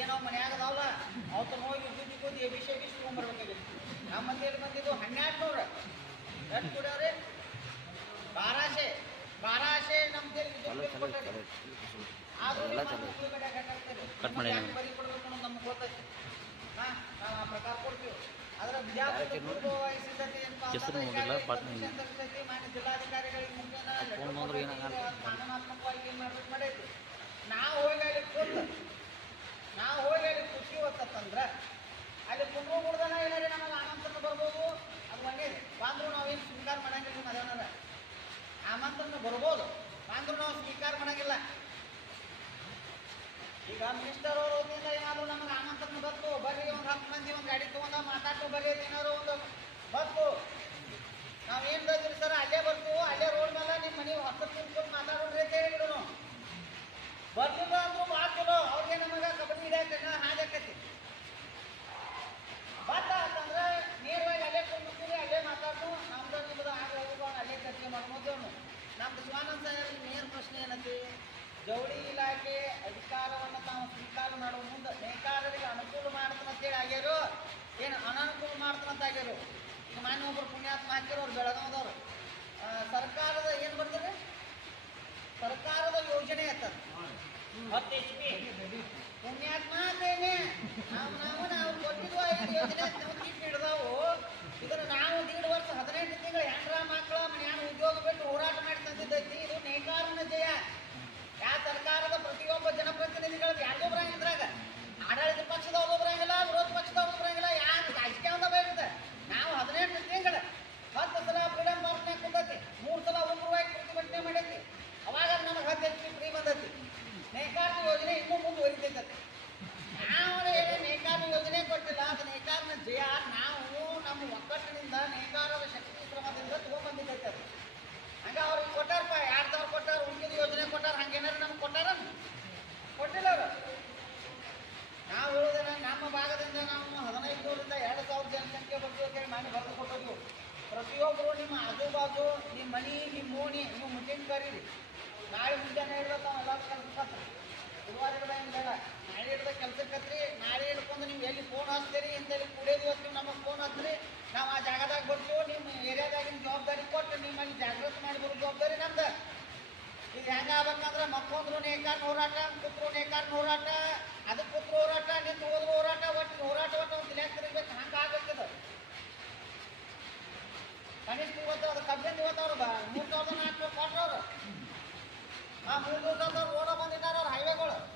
ಏನೋ ಮನ್ಯಾಗ ಅದಾವಲ್ಲ ಅವತ್ತು ಹೋಗಿ ದುಡ್ಡು ಎಬಿಸಿ ತೊಗೊಂಡ್ಬರ್ಬೇಕಾಗಿತ್ತು. ನಮ್ಮ ಮಂದಿಯಲ್ಲಿ ಬಂದಿದ್ದು 1200 ಎಷ್ಟು ಕೊಡವ್ರಿ? 1200 ನಮ್ಮ ಆದ್ರೂ ಬರಿ ಕೊಡ್ಬೇಕು ಅನ್ನೋದು ನಮ್ಗೆ ಗೊತ್ತೈತಿ. ಹಾಂ, ನಾವು ಆ ಪ್ರಕಾರ ಕೊಡ್ತೀವಿ. ಅದರ ಬಿಜಾಪುರ ವಹಿಸಿದ್ದೈತಿ ಮಾನ್ಯ ಜಿಲ್ಲಾಧಿಕಾರಿಗಳಿಗೆ ಮುಖ್ಯನ ಕಾನೂನಾತ್ಮಕವಾಗಿ ಏನು ಮಾಡ್ಬೇಕು ಮಾಡೈತಿ. ನಾವು ಹೋಗಿ ಅಲ್ಲಿ ಖುಷಿ ಹೊತ್ತಂದ್ರೆ ಅಲ್ಲಿ ಕುಂದ್ರೂರ್ದನ ಏನಾರಿ ನಮಗೆ ಆಮಂತ್ರಣ ಬರ್ಬೋದು, ಅದು ಒಂದೇ ಬಂದರೂ ನಾವೇನು ಸ್ವೀಕಾರ ಮಾಡಂಗಿಲ್ಲ. ಮಧ್ಯಾಹ್ನ ಆಮಂತ್ರಣ ಬರ್ಬೋದು, ಬಂದರೂ ನಾವು ಸ್ವೀಕಾರ ಮಾಡಂಗಿಲ್ಲ. ಈಗ ಮಿನಿಸ್ಟರ್ ಅವರು ವತಿಯಿಂದ ಏನಾದ್ರು ನಮಗೆ ಆಮಂತ್ರಣ ಬಂತು, ಬರ್ರಿ ಒಂದು 10 ಮಂದಿ ಒಂದು ಗಾಡಿ ತೊಗೊಂಡ ಮಾತಾಡ್ತು, ಬರ್ರಿ ಏನಾದ್ರು ಒಂದು ಬಂತು, ನಾವೇನು ಬಂದ್ರಿ ಸರ್ ಅಲ್ಲೇ ಬರ್ತೀವಿ, ಅಲ್ಲೇ ರೋಡ್ ಮೇಲೆ ನಿಮ್ಮ ಮನೆ ಹೊಸ ತಿಳ್ಕೊಂಡು ಮಾತಾಡೋದ್ರಿ ಅಂತ ಹೇಳಿಬಿಡೋನು. ಬರ್ತಿಲ್ಲ ಅಂದ್ರೂ ಭಾಳ ಚಲೋ, ಅವ್ರಿಗೆ ನಮಗೆ ಕಬಡ್ಡಿ ಹಿಡಿಯಾಕ ಹಾಜಾಕೈತಿ. ಬತ್ತ ಅಂತಂದ್ರೆ ನೇರವಾಗಿ ಅಲ್ಲೇ ಕುಂದ್ರಿ, ಅಲ್ಲೇ ಮಾತಾಡ್ತು, ನಮ್ದು ನಿಮ್ದು ಆಗ ಹೋಗುವ ಅಲ್ಲೇ ಚರ್ಚೆ ಮಾಡ್ಬೋದು. ನಮ್ದು ಶಿವಾನಂದ ಸಾಹೇಬ್ ನೇರ ಪ್ರಶ್ನೆ ಏನಂತಿ, ಜವಳಿ ಇಲಾಖೆ ಅಧಿಕಾರವನ್ನು ತಾವು ಸ್ವೀಕಾರ ಮಾಡುವ ಮುಂದೆ ನೇಕಾರರಿಗೆ ಅನುಕೂಲ ಮಾಡ್ತಾನಂತೇಳಿ ಆಗ್ಯಾರು, ಏನು ಅನಾನುಕೂಲ ಮಾಡ್ತಾನಂತ ಆಗ್ಯಾರು. ಈಗ ಮಾನ್ಯ ಒಬ್ಬರು ಪುಣ್ಯಾತ್ಮ ಹಾಕಿರೋರು ಬೆಳಗಾವದವರು, ಸರ್ಕಾರದ ಏನು ಬರ್ತಾರೆ, ಸರ್ಕಾರದ ಯೋಜನೆ ಆಯ್ತದ 10 HP ಪುಣ್ಯಾತ್ಮ ಅಂತೇನೆ ನಾವು ಕೊಟ್ಟಿದ್ವು 5 ಯೋಜನೆ ತೀರ್ಪು ಹಿಡ್ದಾವು. ಇದನ್ನು ನಾವು 1.5 ವರ್ಷ 18 ತಿಂಗಳು ಹೆಂಡ್ರ ಮಕ್ಕಳ ಮನ್ಯಾನ ಉದ್ಯೋಗ ಬಿಟ್ಟು ಹೋರಾಟ ಮಾಡಿ ತಂದಿದ್ದೈತಿ. ಇದು ನೇಕಾರನ ಜಯ. ಯಾವ ಸರ್ಕಾರದ ಪ್ರತಿಯೊಬ್ಬ ಜನಪ್ರತಿನಿಧಿಗಳು ಯಾರಿಗೂ ಬರಂಗಿದ್ರಾಗ, ಆಡಳಿತ ಪಕ್ಷದವ್ರು ಬರಂಗಿಲ್ಲ, ವಿರೋಧ ಪಕ್ಷದವ್ರು ಬರಂಗಿಲ್ಲ, ಯಾರು ರಾಜಕೀಯದ ಬರುತ್ತೆ. ನಾವು 18 ತಿಂಗಳು 10 ಸಲ ಫ್ರೀಡಮ್ ಪಾರ್ಕ್ನಾಗ ಕುಂದೈತಿ, 3 ಸಲ ಉಗ್ರವಾಗಿ ಪ್ರತಿಭಟನೆ ಮಾಡೈತಿ. ಅವಾಗ ನಮಗೆ 10 HP ಫ್ರೀ ಬಂದೈತಿ. ನೇಕಾರ ಯೋಜನೆ ಇನ್ನೂ ಮುಂದುವರಿತೈತೆ. ನಾವು ನೇಕಾರ ಯೋಜನೆ ಕೊಟ್ಟಿಲ್ಲ, ಅದು ನೇಕಾರನ ಜಯ. ನಾವು ನಮ್ಮ ಒಕ್ಕಟ್ಟಿನಿಂದ ನೇಕಾರರ ಶಕ್ತಿ ಶ್ರಮದಿಂದ ತೊಗೊಂಡ್ಬಂದಿದ್ದೈತೆ ಅದು. ಹಂಗೆ ಅವ್ರಿಗೆ ಕೊಟ್ಟಾರಪ್ಪ, 2000 ಕೊಟ್ಟಾರ, ಉಳಿದ ಯೋಜನೆ ಕೊಟ್ಟಾರ, ಹಂಗೇನಾರು ನಮ್ಗೆ ಕೊಟ್ಟಾರ? ಕೊಟ್ಟಿಲ್ಲ ಅವರು. ನಾವು ಹೇಳೋದೇನ, ನಮ್ಮ ಭಾಗದಿಂದ ನಾವು 1500ರಿಂದ 2000 ಜನಸಂಖ್ಯೆ ಬಗ್ಗೆ ಅಂತೇಳಿ ಮಾಡಿ ಬರೆದು ಕೊಟ್ಟೋದು. ಪ್ರತಿಯೊಬ್ಬರು ನಿಮ್ಮ ಆಜು ಬಾಜು ನಿಮ್ಮ ಮನೆ ನಿಮ್ಮ ಓಣಿ ನೀವು ಮುಟ್ಟಿನ ಕರೀರಿ. ನಾಳೆ ಮುಂಜಾನೆ ಹಿಡ್ದು ತಾವೆಲ್ಲ ಕೆಲಸಕ್ಕೆ ಗುರುವಾರ ಹಿಡ್ದ ಹಿಂಗೆಲ್ಲ ನಾಳೆ ಹಿಡ್ದ ಕೆಲಸಕ್ಕತ್ರಿ. ನಾಳೆ ಹಿಡ್ಕೊಂಡು ನೀವು ಎಲ್ಲಿ ಫೋನ್ ಹಚ್ತೀರಿ ಇಂತಲ್ಲಿ ಕುಡಿಯೋದು ಇವತ್ತು ನಮಗೆ ಫೋನ್ ಹಚ್ಚಿರಿ, ನಾವು ಆ ಜಾಗದಾಗ ಬರ್ತೀವಿ. ನಿಮ್ಮ ಏರಿಯಾದಾಗಿನ ಜವಾಬ್ದಾರಿ ಕೊಟ್ಟು ನಿಮ್ಮಲ್ಲಿ ಜಾಗೃತಿ ಮಾಡಿ ಬರೋ ಜವಾಬ್ದಾರಿ ನಮ್ದು. ಈಗ ಹೆಂಗೆ ಆಗ್ಬೇಕಂದ್ರೆ ಮಕ್ಕೊಂದ್ರು ನೇಕಾರನ ಹೋರಾಟ, ಕೂತ್ರು ನೇಕಾರನ ಹೋರಾಟ, ಅದಕ್ಕೆ ಕೂತ್ರು ಹೋರಾಟ, ನಿಂತು ಹೋದ್ರು ಹೋರಾಟ, ಒಟ್ಟು ಹೋರಾಟ ಒಂದು ತಿಳ್ಯಾಕ ತಿರುಗಬೇಕು. ಹಂಗೆ ಆಗ್ಬೇಕದು. ಕನಿಷ್ಠ ಇವತ್ತು ಅದು ಕಬ್ಬಿನ ಇವತ್ತು ಅವ್ರು 3400 ಕೊಟ್ಟವ್ರು. ಆ 3000 ಓಡ